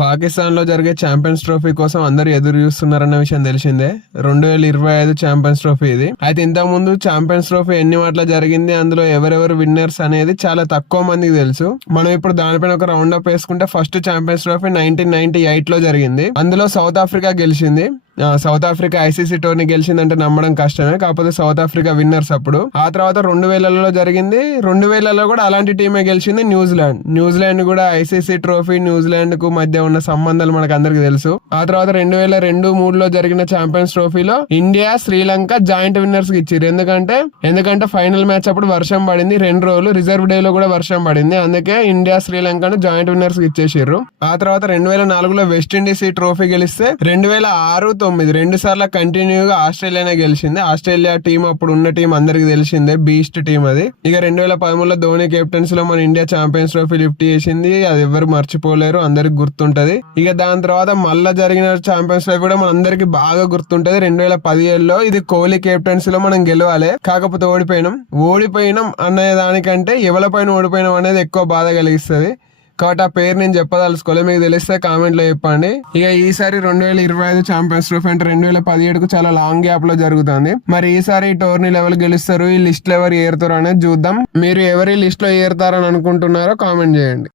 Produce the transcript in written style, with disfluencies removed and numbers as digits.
పాకిస్తాన్ లో జరిగే champions trophy కోసం అందరు ఎదురు చూస్తున్నారన్న విషయం తెలిసిందే. 2025 ఛాంపియన్స్ ట్రోఫీ ఇది. అయితే ఇంతకు ముందు ఛాంపియన్స్ ట్రోఫీ ఎన్ని వాట్ల జరిగింది, అందులో ఎవరెవరు విన్నర్స్ అనేది చాలా తక్కువ మందికి తెలుసు. మనం ఇప్పుడు దానిపైన ఒక రౌండ్ అప్ వేసుకుంటే ఫస్ట్ ఛాంపియన్స్ ట్రోఫీ 1998 లో జరిగింది. అందులో సౌత్ ఆఫ్రికా గెలిచింది. సౌత్ ఆఫ్రికా ఐసీసీ టోర్నీ గెలిచిందంటే నమ్మడం కష్టమే, కాకపోతే సౌత్ ఆఫ్రికా విన్నర్స్ అప్పుడు. ఆ తర్వాత 2000లో జరిగింది. 2000లో కూడా అలాంటి టీమే గెలిచింది, న్యూజిలాండ్ కూడా ఐసీసీ ట్రోఫీ న్యూజిలాండ్ కు మధ్య ఉన్న సంబంధాలు మనకు అందరికి తెలుసు. ఆ తర్వాత 2002-3లో జరిగిన ఛాంపియన్స్ ట్రోఫీలో ఇండియా శ్రీలంక జాయింట్ విన్నర్స్ కి ఇచ్చారు. ఎందుకంటే ఫైనల్ మ్యాచ్ అప్పుడు వర్షం పడింది 2 రోజులు, రిజర్వ్ డే లో కూడా వర్షం పడింది, అందుకే ఇండియా శ్రీలంకను జాయింట్ విన్నర్స్ కి ఇచ్చేసారు. ఆ తర్వాత 2004లో వెస్టిండీస్ ఈ ట్రోఫీ గెలిస్తే 2006-9 2 సార్లు కంటిన్యూగా ఆస్ట్రేలియానే గెలిచింది. ఆస్ట్రేలియా టీం అప్పుడు ఉన్న టీం అందరికి తెలిసిందే, బీస్ట్ టీం అది. ఇక 2013లో ధోని కెప్టెన్స్ లో మన ఇండియా ఛాంపియన్స్ ట్రోఫీ లిఫ్ట్ చేసింది. అది ఎవరు మర్చిపోలేరు, అందరికి గుర్తుంటది. ఇక దాని తర్వాత మళ్ళా జరిగిన ఛాంపియన్స్ ట్రోఫీ కూడా మన అందరికి బాగా గుర్తుంటది 2017లో. ఇది కోహ్లీ కెప్టెన్స్ లో మనం గెలవాలి, కాకపోతే ఓడిపోయినాం అనే దానికంటే ఎవరి పైన ఓడిపోయినాం అనేది ఎక్కువ బాధ కలిగిస్తుంది. కాబట్టి ఆ పేరు నేను చెప్పదలుచుకోలే, మీకు తెలిస్తే కామెంట్ లో చెప్పండి. ఇక ఈసారి 2025 ఛాంపియన్స్ ట్రోఫీ అంటే 2017కు చాలా లాంగ్ గ్యాప్ లో జరుగుతుంది. మరి ఈసారి ఈ టోర్నీలు ఎవరు గెలుస్తారు, ఈ లిస్ట్ లో ఎవరు ఏరుతారు అనేది చూద్దాం. మీరు ఎవరి లిస్ట్ లో ఏరుతారని అనుకుంటున్నారో కామెంట్ చేయండి.